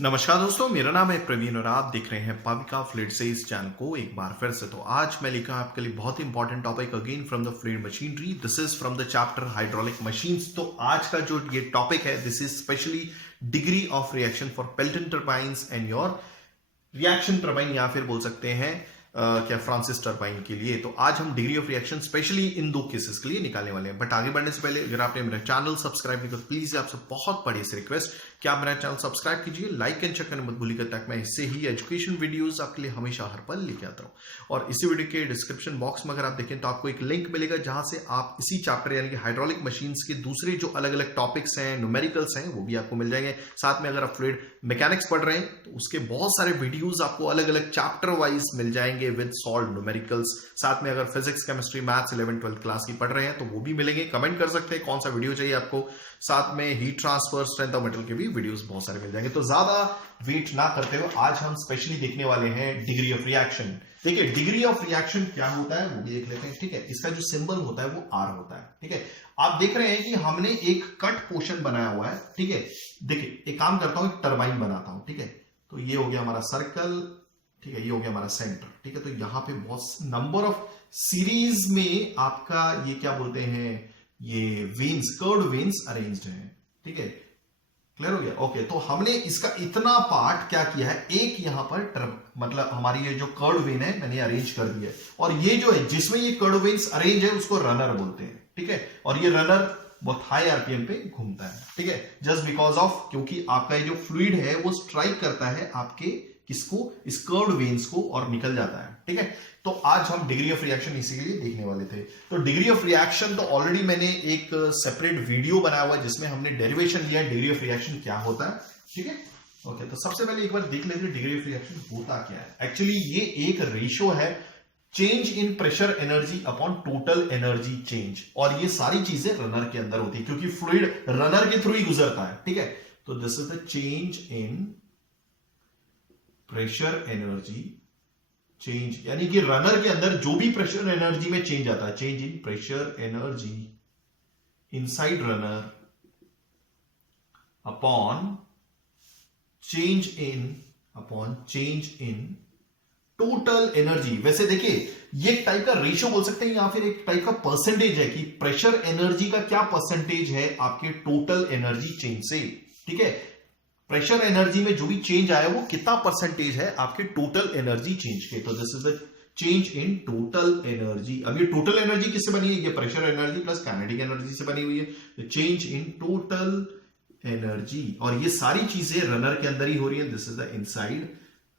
नमस्कार दोस्तों, मेरा नाम है प्रवीण और आप देख रहे हैं पाविका फ्लूइड से इस चैनल को एक बार फिर से। तो आज मैं लेकर आपके लिए बहुत important topic again from the fluid machinery. This is from the chapter hydraulic machines. तो आज का जो ये टॉपिक है, this is specially degree of reaction for Pelton turbines and your reaction turbine, या फिर बोल सकते हैं क्या फ्रांसिस टर्बाइन के लिए। तो आज हम degree of reaction specially in दो केसेस के लिए निकालने वाले हैं। बट आगे बढ़ने से पहले अगर आपने मेरा चैनल सब्सक्राइब नहीं किया तो प्लीज आपसे बहुत बड़ी सी रिक्वेस्ट कि आप मेरा चैनल सब्सक्राइब कीजिए, लाइक एंड शेयर करना मत भूलिएगा, ताकि मैं इससे ही एजुकेशन वीडियोस आपके लिए हमेशा हर पल लेके आता रहूं। और इसी वीडियो के डिस्क्रिप्शन बॉक्स में अगर आप देखें तो आपको एक लिंक मिलेगा जहां से आप इसी चैप्टर यानी कि हाइड्रोलिक मशीन्स के दूसरे जो अलग अलग टॉपिक्स हैं, न्यूमेरिकल्स हैं, वो भी आपको मिल जाएंगे। साथ में अगर आप फ्लूइड मैकेनिक्स पढ़ रहे हैं तो उसके बहुत सारे वीडियोस आपको अलग अलग चैप्टर वाइज मिल जाएंगे विद सॉल्व न्यूमेरिकल्स। साथ में अगर physics, chemistry, maths 11th 12th class की पढ़ रहे हैं तो वो भी मिलेंगे। कमेंट कर सकते हैं कौन सा वीडियो चाहिए आपको। साथ में heat transfer, strength of metal के भी वीडियोस बहुत सारे मिल जाएंगे। तो ज्यादा वेट ना करते हुए आज हम स्पेशली देखने वाले हैं डिग्री ऑफ रिएक्शन। देखिए, डिग्री ऑफ रिएक्शन क्या होता है वो भी देख लेते हैं। ठीक है, इसका जो सिंबल होता है वो आर होता है। ठीक है, आप देख रहे हैं कि हमने एक कट पोर्शन बनाया हुआ है। ठीक है, देखिए एक काम करता हूं, एक टरबाइन बनाता हूं। ठीक है, तो ये हो गया हमारा सर्कल। ठीक है, ये हो गया हमारा सेंटर। ठीक है, तो यहां पे बहुत नंबर ऑफ सीरीज में आपका ये क्या बोलते हैं, ये वेन्स, कर्व्ड वेन्स अरेंज्ड हैं। ठीक है, क्लियर हो गया। ओके, तो हमने इसका इतना पार्ट क्या किया है, एक यहां पर मतलब हमारी ये जो कर्व्ड वेन है मैंने अरेंज कर दिया है, और ये जो है जिसमें ये कर्व्ड वेन्स अरेंज है उसको रनर बोलते हैं। ठीक है, और ये रनर बहुत हाई आरपीएम पे घूमता है। ठीक है, जस्ट बिकॉज ऑफ, क्योंकि आपका ये जो फ्लूइड है वो स्ट्राइक करता है आपके किसको, इस कर्व्ड वेन्स को, और निकल जाता है। ठीक है, तो आज हम डिग्री ऑफ रिएक्शन इसीलिए देखने वाले थे। तो डिग्री ऑफ रिएक्शन तो ऑलरेडी मैंने एक सेपरेट वीडियो बनाया हुआ है जिसमें हमने डेरिवेशन लिया डिग्री ऑफ रिएक्शन क्या होता है। ठीक है, ओके, तो सबसे पहले एक बार देख लेते हैं डिग्री ऑफ रिएक्शन होता क्या है। एक्चुअली ये एक रेशियो है, change in pressure energy upon total energy change, और ये सारी चीजें रनर के अंदर होती है क्योंकि फ्लूइड रनर के थ्रू ही गुजरता है। ठीक है, तो this is the change in pressure energy change, यानी कि रनर के अंदर जो भी प्रेशर एनर्जी में चेंज आता है, change in pressure energy inside runner upon change in total energy. वैसे देखिए, ये एक टाइप का रेशियो बोल सकते हैं या फिर एक टाइप का परसेंटेज है कि प्रेशर एनर्जी का क्या परसेंटेज है आपके टोटल एनर्जी चेंज से। ठीक है, प्रेशर एनर्जी में जो भी चेंज आया वो कितना परसेंटेज है आपके टोटल एनर्जी चेंज के। तो this is the change in total energy. अब ये टोटल एनर्जी किससे बनी है, ये pressure energy plus kinetic energy से बनी हुई है। चेंज इन टोटल एनर्जी, और ये सारी चीजें रनर के अंदर ही हो रही है। This is the inside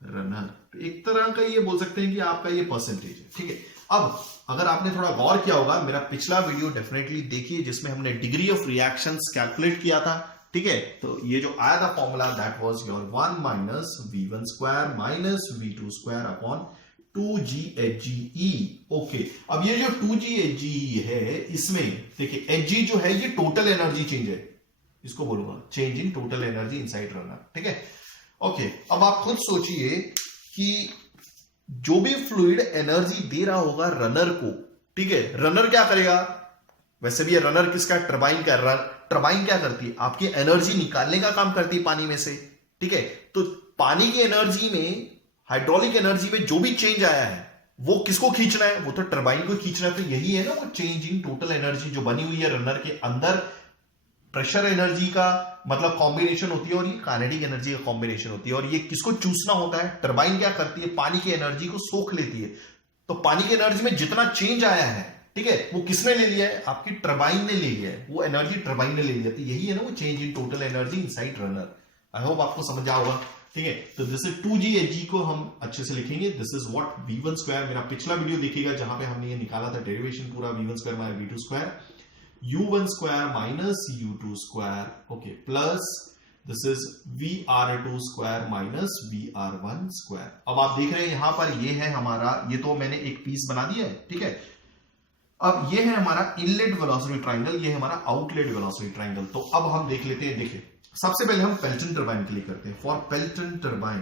runner. एक तरह का ये बोल सकते हैं कि आपका ये परसेंटेज है। ठीक है, अब अगर आपने थोड़ा गौर किया होगा, मेरा पिछला वीडियो डेफिनेटली देखिए जिसमें हमने डिग्री ऑफ रिएक्शंस कैलकुलेट किया था। ठीक है, तो ये जो आया था formula, that was your 1 minus v1 square minus v2 square upon 2gHGE। Okay, अब ये जो 2gHGE है, इसमें देखिए Hg जो है ये टोटल एनर्जी चेंज है, इसको बोलूंगा change in total energy inside runner. ठीक है, ओके, अब आप खुद सोचिए कि जो भी फ्लूइड एनर्जी दे रहा होगा रनर को, ठीक है, रनर क्या करेगा, वैसे भी ये रनर किसका, टरबाइन का। टरबाइन क्या करती है, आपकी एनर्जी निकालने का काम करती है पानी में से। ठीक है, तो पानी की एनर्जी में, हाइड्रोलिक एनर्जी में जो भी चेंज आया है वो किसको खींचना है, वो तो टरबाइन को खींचना है। तो यही है ना वो चेंज इन टोटल एनर्जी जो बनी हुई है रनर के अंदर। प्रेशर एनर्जी का मतलब कॉम्बिनेशन होती है और ये काइनेटिक एनर्जी का कॉम्बिनेशन होती है, और ये किसको चूसना होता है, टरबाइन क्या करती है, पानी की एनर्जी को सोख लेती है। तो पानी की एनर्जी में जितना चेंज आया है, ठीक है, वो किसने ले लिया है, आपकी टरबाइन ने ले लिया है, वो एनर्जी टरबाइन ने ले लिया। तो यही है ना वो change in total energy inside runner. I hope आपको समझ आया होगा। ठीक है, तो दिस इज 2gHG को हम अच्छे से लिखेंगे। This is what v1 square, मेरा पिछला वीडियो देखिएगा जहां पे हमने ये निकाला था डेरिवेशन पूरा, v1 square minus v2 square, u1 square minus u2 square, okay, plus this is vr2 square minus vr1 square. अब आप देख रहे हैं यहां पर ये है हमारा, ये तो मैंने एक पीस बना दिया है। ठीक है, अब ये है हमारा इनलेट वेलोसिटी ट्रायंगल, ये है हमारा आउटलेट वेलोसिटी ट्रायंगल। तो अब हम देख लेते हैं। देखिए, सबसे पहले हम पेल्टन टरबाइन के लिए करते हैं। फॉर पेल्टन टरबाइन,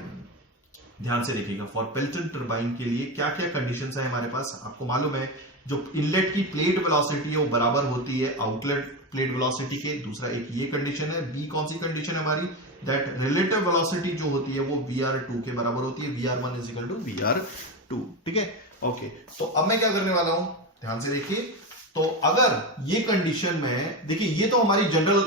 ध्यान से देखिएगा, फॉर पेल्टन टरबाइन के लिए क्या क्या कंडीशंस है हमारे पास। आपको मालूम है जो इनलेट की प्लेट वेलोसिटी है वो बराबर होती है आउटलेट प्लेट वेलोसिटी के। दूसरा एक ये कंडीशन है। बी कौन सी कंडीशन है हमारी, दैट रिलेटिव वेलोसिटी जो होती है वो VR2 के बराबर होती है, VR1 is equal to VR2। ठीक है, ओके। तो अब मैं क्या करने वाला हूं, ध्यान से देखिए। तो अगर ये कंडीशन में देखिए, ये तो हमारी जनरल,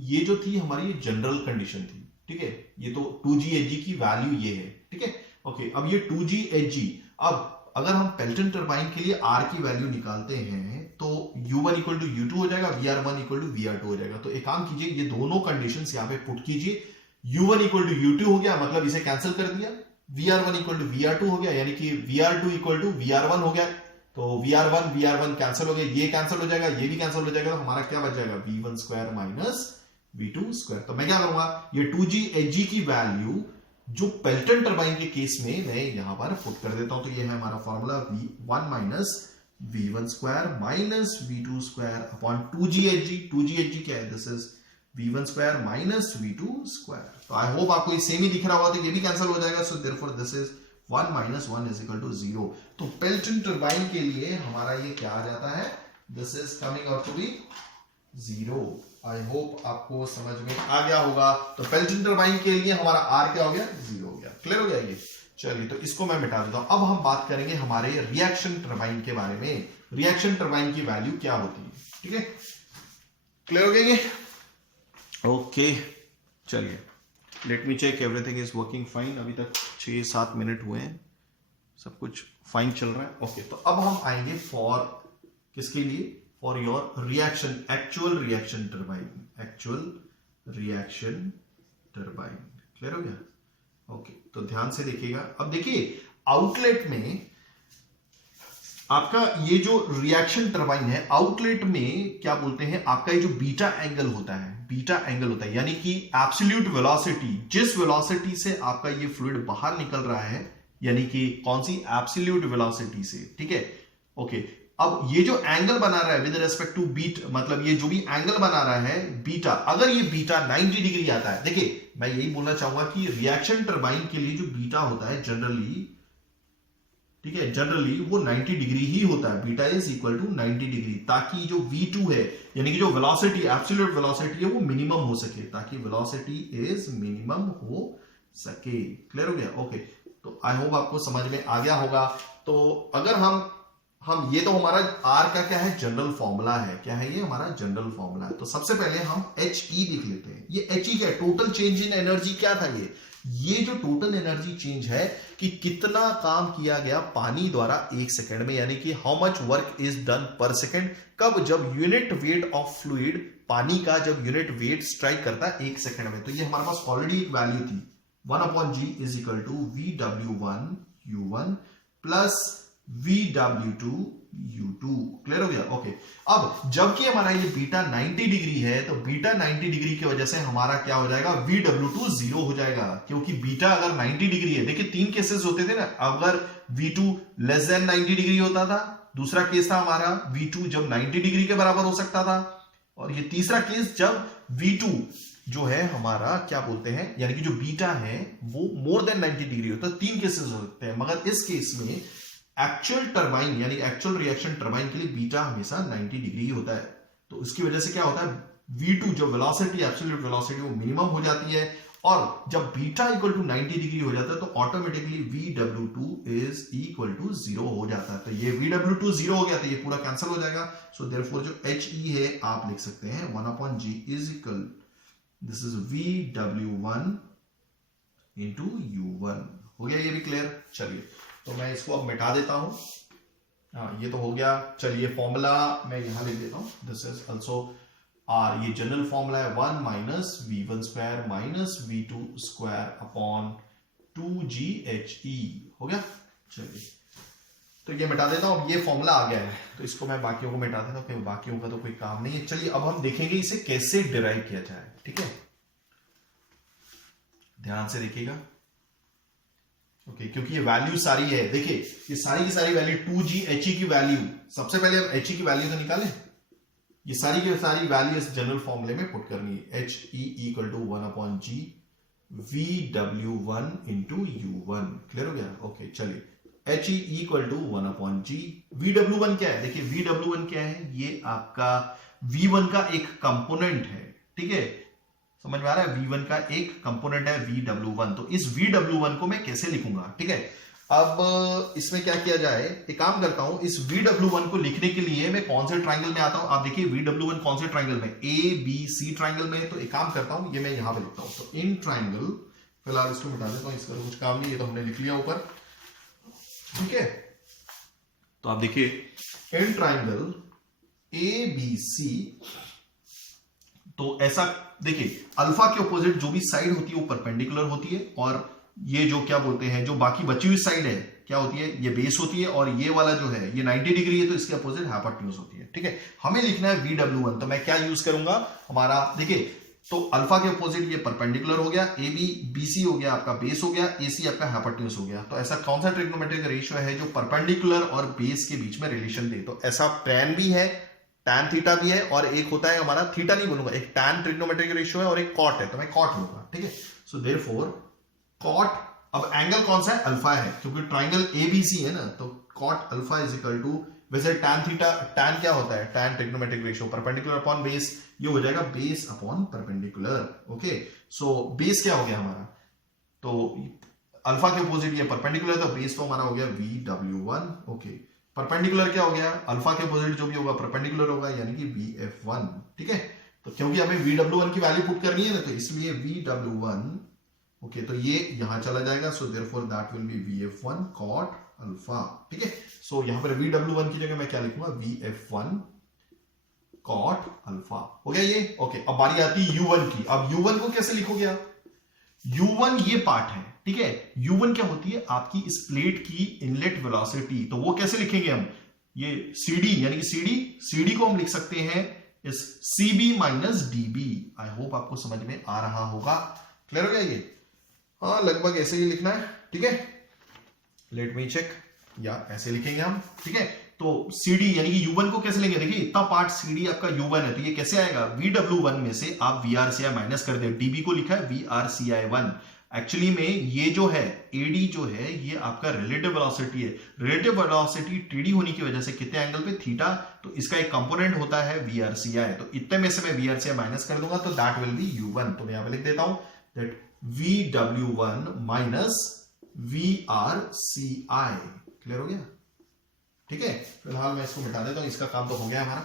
ये जो थी हमारी जनरल कंडीशन थी, ठीक है। ये तो 2GHG की वैल्यू ये है, ठीक है, ओके। अब ये 2GHG, अब अगर हम पेल्टन टरबाइन के लिए R की वैल्यू निकालते हैं तो U1 इक्वल टू U2 हो जाएगा, VR1 इक्वल टू VR2 हो जाएगा। तो एक काम कीजिए, ये दोनों कंडीशंस यहां पे पुट कीजिए। U1 इक्वल टू U2 हो गया, मतलब इसे कैंसिल कर दिया। VR1 इक्वल टू VR2 हो गया, यानी कि VR2 इक्वल टू VR1 हो गया। तो VR1 कैंसिल हो गया, ये कैंसिल हो जाएगा, ये भी कैंसिल हो जाएगा। तो हमारा क्या बच जाएगा, V1 square minus V2 square. तो मैं क्या करूंगा, ये 2GHG की वैल्यू जो पेल्टन टरबाइन के केस में मैं यहां पर पुट कर देता हूं। तो ये है हमारा formula, V1 minus V1 square minus V2 square upon 2GHG। 2GHG क्या है, this is V1 square minus V2 square. तो आई होप आपको ये सेम ही दिख रहा होगा, तो ये भी कैंसिल हो जाएगा। So therefore this is 1 minus 1 is equal to 0। तो पेल्टन टरबाइन के लिए हमारा ये क्या आ जाता है, this is coming out to be 0। I hope आपको समझ में आ गया होगा। तो पेल्टन टरबाइन के लिए हमारा R क्या हो गया, 0 हो गया। क्लियर हो गया ये, चलिए। तो इसको मैं मिटा देता हूं। अब हम बात करेंगे हमारे रिएक्शन टरबाइन के बारे में। रिएक्शन टरबाइन की वैल्यू क्या होती है, ठीक है, क्लियर हो गया ये, ओके। चलिए, let me check everything is working fine. अभी तक 6-7 मिनट हुए हैं, सब कुछ फाइन चल रहा है, ओके। तो अब हम आएंगे फॉर किसके लिए, for your reaction, actual reaction turbine, actual reaction turbine. Clear हो गया, ओके। तो ध्यान से देखिएगा। अब देखिए, आउटलेट में आपका ये जो रिएक्शन टरबाइन है, आउटलेट में क्या बोलते हैं, आपका ये जो बीटा एंगल होता है, बीटा एंगल होता है, यानी कि एब्सोल्यूट वेलोसिटी, जिस वेलोसिटी से आपका ये फ्लूइड बाहर निकल रहा है, यानी कि कौन सी, एब्सोल्यूट वेलोसिटी से, ठीक है, ओके। अब ये जो एंगल बना रहा है विद रेस्पेक्ट टू बीट, मतलब ये जो भी एंगल बना रहा है बीटा, अगर ये बीटा 90 डिग्री आता है, देखिए मैं यही बोलना चाहूंगा कि रिएक्शन टरबाइन के लिए जो बीटा होता है जनरली, ठीक है, जनरली वो 90 डिग्री ही होता है। Beta is equal to 90 degree, ताकि जो V2 है, यानी कि जो वेलोसिटी, एब्सोल्यूट वेलोसिटी है, वो मिनिमम हो सके, ताकि वेलोसिटी इज मिनिमम हो सके। क्लियर हो गया, ओके। तो आई होप आपको समझ में आ गया होगा। तो अगर हम ये तो हमारा R का क्या है, जनरल फॉर्मूला है, क्या है ये हमारा जनरल फॉर्मूला है। तो सबसे पहले हम HE देख लेते हैं। ये HE क्या है, टोटल चेंज इन एनर्जी। क्या था ये जो टोटल एनर्जी चेंज है कि कितना काम किया गया पानी द्वारा 1 सेकंड में, यानी कि how much work is done पर सेकंड। कब, जब यूनिट वेट ऑफ फ्लूइड, पानी का जब यूनिट वेट स्ट्राइक करता है 1 सेकंड में। तो ये हमारे पास ऑलरेडी एक वैल्यू थी, 1/g is equal to VW1 U1 plus VW2 U2। Clear हो गया, ओके। अब जबकि हमारा ये बीटा 90 डिग्री है, तो बीटा 90 डिग्री की वजह से हमारा क्या हो जाएगा, VW2 0 हो जाएगा, क्योंकि बीटा अगर 90 डिग्री है, देखिए 3 केसेस होते थे ना। अगर V2 लेस देन 90 डिग्री होता था, दूसरा केस था हमारा V2 जब 90 डिग्री के बराबर हो सकता था, और ये तीसरा केस जब V2 जो है हमारा क्या बोलते हैं, यानी कि जो बीटा है वो मोर देन 90 डिग्री होता है। 3 केसेस हो सकते हैं, मगर इस केस में एक्चुअल टरबाइन, यानी एक्चुअल रिएक्शन टरबाइन के लिए बीटा हमेशा 90 डिग्री ही होता है। तो उसकी वजह से क्या होता है, V2 जो वेलोसिटी, एब्सोल्यूट वेलोसिटी, वो मिनिमम हो जाती है। और जब बीटा इक्वल टू 90 डिग्री हो जाता है तो automatically VW2 is equal to 0 हो जाता है। तो ये VW2 0 हो गया, तो ये पूरा कैंसिल हो जाएगा। सो देयरफॉर जो HE है आप लिख सकते हैं 1/g is equal, this is VW1 into U1। हो गया ये भी क्लियर। चलिए, तो मैं इसको अब मिटा देता हूं। हाँ, ये तो हो गया। चलिए, फॉर्मूला मैं यहां लिख देता हूं, दिस इज ऑल्सो R। ये जनरल फॉर्मूला है 1 minus V1 square minus V2 square upon 2GHE। हो गया, चलिए तो ये मिटा देता हूं। अब ये फॉर्मूला आ गया है, तो इसको मैं बाकियों को मिटा देता हूं, क्योंकि बाकियों का तो कोई काम नहीं है। चलिए, अब हम देखेंगे इसे कैसे डिराइव किया जाए, ठीक है, ध्यान से देखिएगा, ओके। क्योंकि ये वैल्यू सारी है, देखिए ये सारी की सारी वैल्यू 2GHE की वैल्यू, सबसे पहले हम HE की वैल्यू तो निकालें। ये सारी की सारी वैल्यू इस जनरल फॉर्मूले में पुट करनी है। HE equal to 1/g VW1 into U1। Clear हो गया, ओके। चलिए, H E equal to 1/g। VW1 क्या है? देखिए VW1 क्या है, ये आपका V1 का एक कंपोनेंट है, ठीक है, समझ में आ रहा है? V1 का एक कंपोनेंट है VW1। तो इस VW1 को मैं कैसे लिखूंगा, ठीक है। अब इसमें क्या किया जाए, एक काम करता हूं, इस VW1 को लिखने के लिए मैं कौन से ट्राइंगल में आता हूं? आप देखिए VW1 कौन से ट्राइंगल में, ABC ट्राइंगल में है। तो एक काम करता हूं, ये मैं यहां पे लिखता हूं। तो इन ट्राइंगल, फिलहाल इसको मिटा देता हूं, इसका कुछ काम नहीं, ये तो हमने लिख लिया ऊपर, ठीक है। तो आप देखिए इन ट्राइंगल ABC, तो ऐसा देखिए अल्फा के ऑपोजिट जो भी साइड होती है वो परपेंडिकुलर होती है, और ये जो क्या बोलते हैं, जो बाकी बची हुई साइड है क्या होती है, ये बेस होती है, और ये वाला जो है ये 90 डिग्री है, तो इसके अपोजिट हाइपोटेन्यूज होती है, ठीक है। हमें लिखना है VW1, तो मैं क्या यूज करूंगा, हमारा देखिए, तो अल्फा के अपोजिट ये परपेंडिकुलर हो गया, AB BC हो गया आपका बेस हो गया, AC आपका हाइपोटेन्यूज हो गया। तो ऐसा कौन सा ट्रिग्नोमेट्रिक रेशियो है जो परपेंडिकुलर और बेस के बीच में रिलेशन दे? तो ऐसा tan भी है, tan थीटा भी है, और एक होता है हमारा, थीटा नहीं बोलूंगा, एक tan ट्रिग्नोमेट्रिक रेशियो है और एक cot है, तो मैं cot लूंगा, ठीक है। सो देयरफॉर cot, अब एंगल कौन सा है, अल्फा है, क्योंकि ट्राइंगल ABC है ना, तो cot alpha is equal to, वैसे tan थीटा, tan क्या होता है, tan trigonometric ratio perpendicular upon base, ये हो जाएगा base upon perpendicular, okay. So base क्या हो गया हमारा, तो अल्फा के अपोजिट ये परपेंडिकुलर, तो बेस तो हमारा हो गया VW1, ओके। परपेंडिकुलर क्या हो गया, अल्फा के अपोजिट जो भी होगा परपेंडिकुलर होगा, यानी कि VF1, ठीक है। तो क्योंकि हमें VW1 की वैल्यू पुट करनी है ना, तो इसलिए VW1, ओके, तो ये यहां चला जाएगा, so therefore that will be VF1 cot alpha, ठीक है। सो यहां पर VW1 की जगह मैं क्या लिखूंगा, VF1 cot अल्फा, हो गया ये, ओके। अब बारी आती है U1 की। अब U1 को कैसे लिखोगे आप, U1 ये पार्ट है, ठीक है। U1 क्या होती है, आपकी इस प्लेट की इनलेट वेलोसिटी, तो वो कैसे लिखेंगे हम, ये CD, यानी कि CD को हम लिख सकते हैं इस CB माइनस DB। आई होप आपको समझ में आ रहा होगा, क्लियर हो गया ये, हाँ लगभग ऐसे ही लिखना है, ठीक है। लेट मी चेक, या ऐसे लिखेंगे हम, ठीक है। तो CD यानी कि U1 को कैसे लेंगे, देखिए इतना पार्ट CD आपका U1 है, तो ये कैसे आएगा, VW1 में से आप VRCI माइनस कर दे, DB को लिखा है VRCI1, एक्चुअली में ये जो है AD जो है ये आपका रिलेटिव वेलोसिटी है। रिलेटिव वेलोसिटी TD होने की वजह से कितने एंगल पे, थीटा, तो इसका एक कंपोनेंट होता है VRCI, तो इतने में से मैं VRCI माइनस कर दूंगा, तो दैट विल बी U1। तो मैं यहां पे लिख देता हूं that VW1 minus VRCI, clear हो गया, ठीक है। फिलहाल मैं इसको मिटा देता हूं, इसका काम तो हो गया हमारा,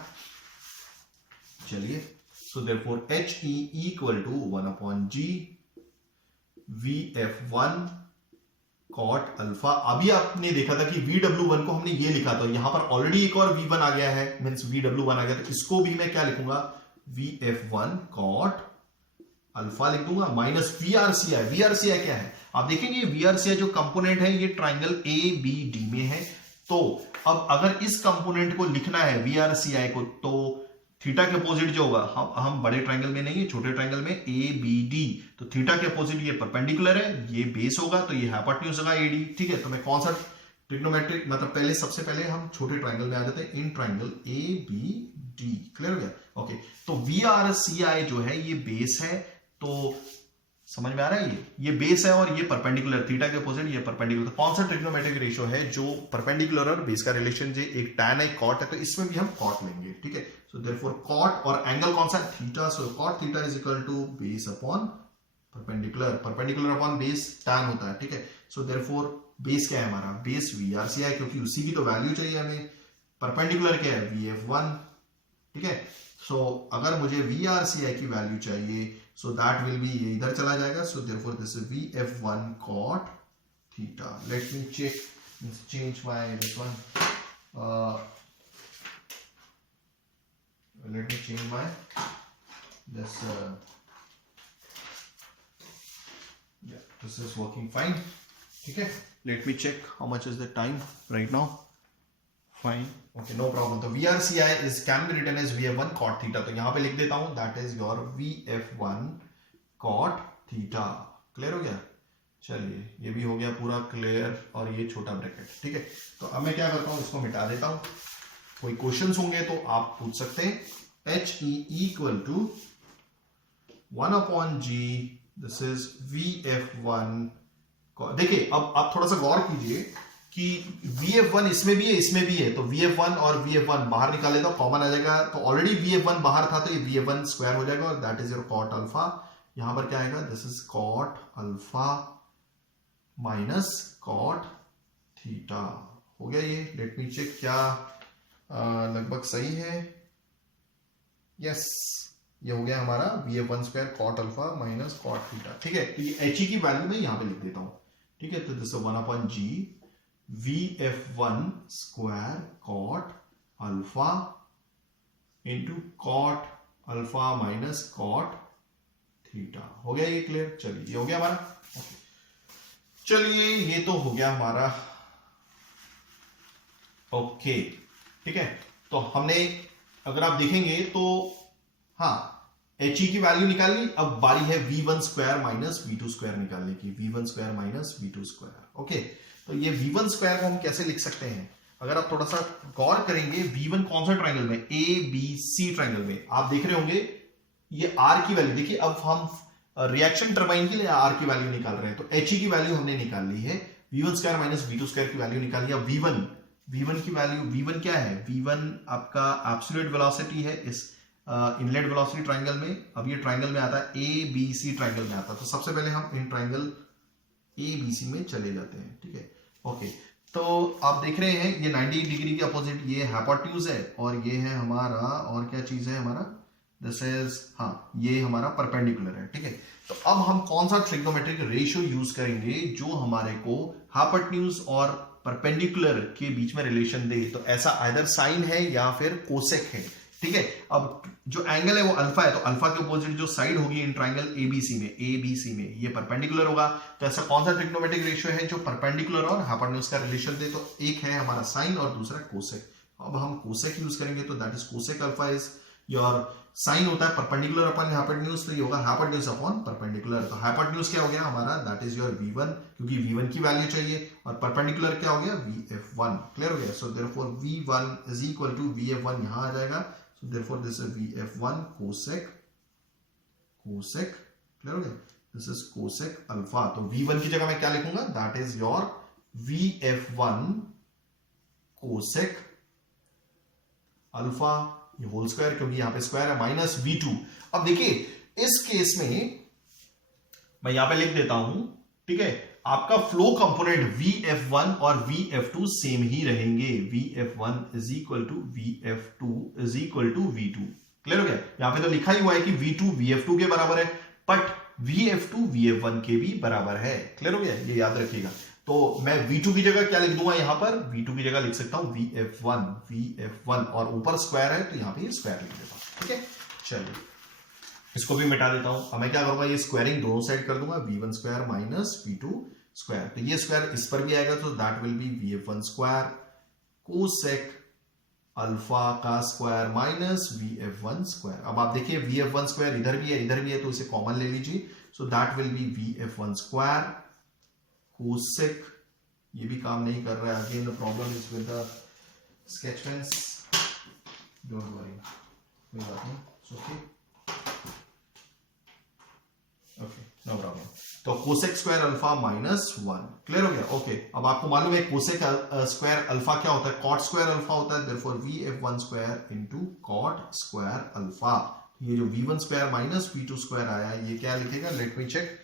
चलिए। So therefore HE equal to 1/g VF1 cot alpha. अभी आपने देखा था कि VW1 को हमने ये लिखा था, यहां पर ऑलरेडी एक और V1 आ गया है, मींस VW1 आ गया, तो इसको भी मैं क्या लिखूंगा, VF1 cot अल्फा लिख दूंगा, माइनस VRCI। VRCI क्या है, आप देखेंगे VRCI जो कंपोनेंट है ये ट्राइंगल ABD में है। तो अब अगर इस कंपोनेंट को लिखना है VRCI को, तो थीटा के अपोजिट जो होगा, हम बड़े ट्राइंगल में नहीं है, छोटे ट्राइंगल में ABD, तो थीटा के अपोजिट ये परपेंडिकुलर है, ये बेस होगा, तो ये हाइपोटेन्यूज होगा AD, ठीक है। तो मैं कौन सा ट्रिग्नोमेट्रिक, मतलब पहले सबसे पहले हम छोटे ट्राइंगल में आ जाते हैं, इन ट्राइंगल ABD, क्लियर हो गया, ओके। तो VRCI जो है ये बेस है, तो समझ में आ रहा है, ये बेस है और ये परपेंडिकुलर, थीटा के अपोजिट ये परपेंडिकुलर। तो कौन सा ट्रिग्नोमेट्रिक रेशियो है जो परपेंडिकुलर और बेस का रिलेशन, जो एक tan है, cot है, तो इसमें भी हम cot लेंगे, ठीक है। सो देयरफॉर cot, और एंगल कौन सा, theta, so cot theta is equal to base upon perpendicular, perpendicular upon base tan होता है, ठीक है। सो देयरफॉर बेस क्या है हमारा, बेस VRCI, क्योंकि उसी की तो वैल्यू चाहिए हमें। परपेंडिकुलर क्या है, VF1, ठीक है। सो अगर मुझे VRCI की वैल्यू चाहिए, so that will be ये इधर चला जाएगा, so therefore this is VF1 cot theta. Let me check, let's change my this one, let me change my this, yeah, this is working fine, ठीक है। Let me check how much is the time right now, fine, okay, no problem। तो VRCI is can be written as VF1 cot theta, तो यहां पे लिख देता हूं, that is your VF1 cot theta, clear हो गया। चलिए ये भी हो गया पूरा क्लियर, और ये छोटा ब्रैकेट, ठीक है। तो अब मैं क्या करता हूं, इसको मिटा देता हूं, कोई क्वेश्चंस होंगे तो आप पूछ सकते हैं। HE equal to 1/g, this is VF1, देखिए अब आप थोड़ा सा गौर कीजिए, कि VF1 इसमें भी है इसमें भी है, तो VF1 और VF1 बाहर निकाले तो कॉमन आ जाएगा, तो ऑलरेडी VF1 बाहर था तो ये VF1 स्क्वायर हो जाएगा और that is your cot alpha. यहां पर क्या आएगा, this is cot alpha minus cot theta. हो गया ये, लेट मी चेक क्या लगभग सही है। यस, ये हो गया हमारा VF1 square cot alpha minus cot theta. ठीक है, तो ये एच की वैल्यू मैं यहां पे लिख देता हूं। ठीक है, तो this 1/g VF1 square cot alpha into cot alpha minus cot theta. हो गया ये क्लियर? चलिए ये हो गया हमारा। चलिए ये तो हो गया हमारा। ओके ठीक है, तो हमने अगर आप देखेंगे तो हाँ एच की वैल्यू निकाल ली। अब बारी है V1 square minus V2 square निकालने की। V1 square minus V2 square. Okay, तो ये V1 स्क्वायर को हम कैसे लिख सकते हैं? अगर आप थोड़ा सा गौर करेंगे, V1 कौन सा ट्रायंगल में? ABC ट्रायंगल में। आप देख रहे होंगे ये R की वैल्यू देखिए। अब हम रिएक्शन टर्बाइन के लिए R की वैल्यू निकाल रहे हैं, तो H की वैल्यू हमने निकाल ली है। V1 square minus V2 square की वैल्यू निकाल लिया। V1 की वैल्यू, V1 क्या है? V1 आपका एब्सोल्यूट वेलोसिटी है इस इनलेट वेलोसिटी ट्रायंगल में। अब ये ट्रायंगल में आता है ABC ट्रायंगल में आता है, तो सबसे पहले हम इन ट्रायंगल ABC में चले जाते हैं। ठीक है, ओके, तो आप देख रहे हैं ये 90 डिग्री के अपोजिट ये हाइपोटेन्यूज है और ये है हमारा, और क्या चीज है हमारा, दिस इज, हाँ ये हमारा परपेंडिकुलर है। ठीक है, तो अब हम कौन सा ट्रिग्नोमेट्रिक रेशियो यूज करेंगे जो हमारे को हाइपोटेन्यूज और परपेंडिकुलर के बीच में रिलेशन दे? तो ऐसा आइदर साइन है या फिर कोसेक है। ठीक है, अब जो एंगल है वो अल्फा है, तो अल्फा के अपोजिट जो साइड होगी इन ट्रायंगल ABC में ये परपेंडिकुलर होगा। तो ऐसा कौन सा ट्रिग्नोमेट्रिक रेशियो है जो परपेंडिकुलर और हाइपोटेन्यूज का रिलेशन दे? तो एक है हमारा साइन और दूसरा कोसेक। अब हम कोसेक यूज करेंगे, तो that is cosec alpha is your, sine होता है परपेंडिकुलर अपॉन हाइपोटेन्यूज, तो ये होगा हाइपोटेन्यूज अपॉन परपेंडिकुलर। तो हाइपोटेन्यूज क्या हो गया हमारा? दैट इज योर V1, क्योंकि V1 की वैल्यू चाहिए, और परपेंडिकुलर क्या हो गया? VF1। क्लियर हो गया? So therefore V1 is equal to VF1 यहां आ जाएगा, so therefore this is VF1 cosec, clear हो गया? This is cosec alpha. तो V1 की जगह मैं क्या लिखूंगा? That is your VF1 cosec alpha, ये होल स्क्वायर, क्योंकि यहां पे स्क्वायर है, माइनस V2। अब देखिए इस केस में मैं यहां पे लिख देता हूं। ठीक है, आपका फ्लो कंपोनेंट VF1 और VF2 सेम ही रहेंगे। VF1 is equal to VF2 is equal to V2। Clear हो गया? यहां पे तो लिखा ही हुआ है कि V2 VF2 के बराबर है, बट VF2 VF1 के भी बराबर है। क्लियर हो गया? ये याद रखिएगा। तो मैं V2 की जगह क्या लिख दूंगा? यहां पर V2 की जगह लिख सकता हूं VF1, और ऊपर स्क्वायर है तो यहां पे स्क्वायर लिख देता हूं। ठीक है, चलिए इसको भी मिटा देता हूं। अब मैं क्या करूंगा? ये स्क्वायरिंग दोनों साइड कर दूंगा, V1 square minus V2 square. तो ये स्क्वायर इस पर भी आएगा, तो that will be VF1 square cosec alpha का स्क्वायर माइनस VF1 स्क्वायर। अब आप देखिए VF1 स्क्वायर इधर भी है इधर भी है, तो इसे कॉमन ले लीजिए। So that will be VF1 square cosec, ये भी काम नहीं कर रहा है। Again the problem is with the sketch pens, don't worry, कोई बात नहीं, ओके ओके, नो प्रॉब्लम। तो cosec square alpha minus 1। Clear हो गया? ओके, अब आपको मालूम है कोसेक स्क्वायर अल्फा क्या होता है? कॉट स्क्वायर अल्फा होता है। Therefore VF1 square into cot square alpha. ये जो V1 square minus V2 square आया है, ये क्या लिखेगा? Let me check.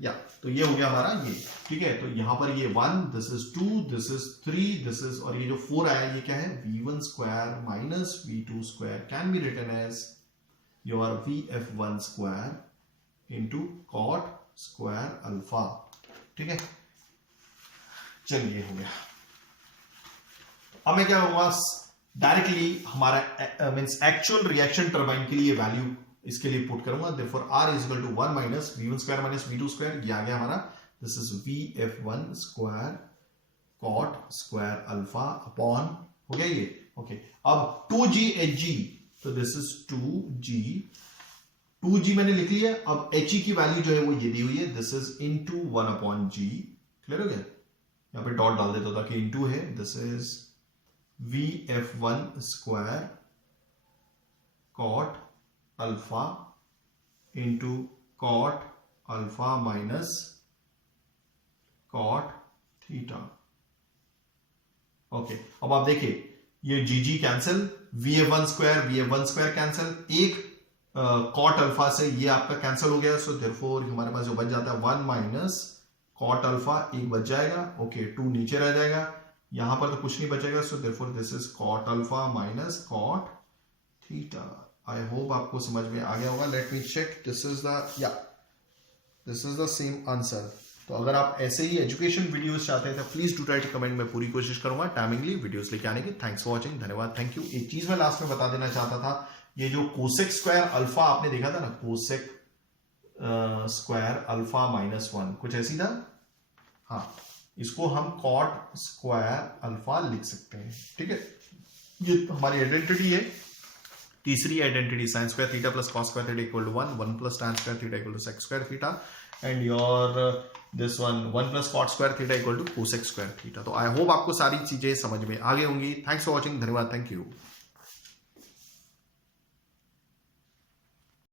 या तो ये हो गया हमारा ये। ठीक है, तो यहां पर ये 1, this is 2, this is 3, this is, और ये जो 4 आया ये क्या है? V1 square minus V2 square can be written as your VF1 square into cot square alpha. ठीक है, चलिए हो गया। अब मैं क्या करूंगा? डायरेक्टली हमारा मींस एक्चुअल रिएक्शन टर्बाइन के लिए वैल्यू इसके लिए पुट करूंगा। Therefore R is equal to 1 minus V1 square minus V2 square, ये आ गया हमारा। This is VF1 square cot square alpha upon, हो गया ये। ओके, अब 2GHG, तो दिस इज 2G मैंने लिख लिया। अब He की वैल्यू जो है वो ये दी हुई है, this is into 1 upon G। Clear हो गया? यहां पे डॉट डाल देता था कि इनटू है। This is VF1 square cot alpha into cot alpha minus cot theta. Okay, अब आप देखिए ये G cancel, VA1 square cancel, एक कॉट अल्फा से ये आपका कैंसिल हो गया, सो देयरफॉर हमारे पास जो बच जाता है 1 माइनस कॉट अल्फा, एक बच जाएगा। ओके, 2 नीचे रह जाएगा, यहां पर तो कुछ नहीं बचेगा, so therefore this is cot alpha minus cot theta. I hope आपको समझ में आ गया होगा। Let me check, this is the same answer. तो अगर आप ऐसे ही एजुकेशन वीडियोस चाहते हैं तो please do try to comment, मैं पूरी कोशिश करूंगा टाइमिंगली वीडियोस लेके आने की। थैंक्स फॉर वॉचिंग, धन्यवाद, थैंक यू। एक चीज मैं लास्ट में बता देना चाहता था, ये जो कोसेक स्क्वायर अल्फा आपने देखा था ना, कोसेक स्क्वायर अल्फा -1 कुछ ऐसी था, हाँ, इसको हम कॉट स्क्वायर अल्फा लिख सकते हैं, ठीक है। ये हमारी आइडेंटिटी है। तीसरी identity sine square theta plus cos square theta equal to 1 plus tan square theta equal to sec square theta, and your this 1 plus cot square theta equal to cosec square theta. तो I hope आपको सारी चीजें समझ में आ गई होंगी। Thanks for watching, धन्यवाद, thank you.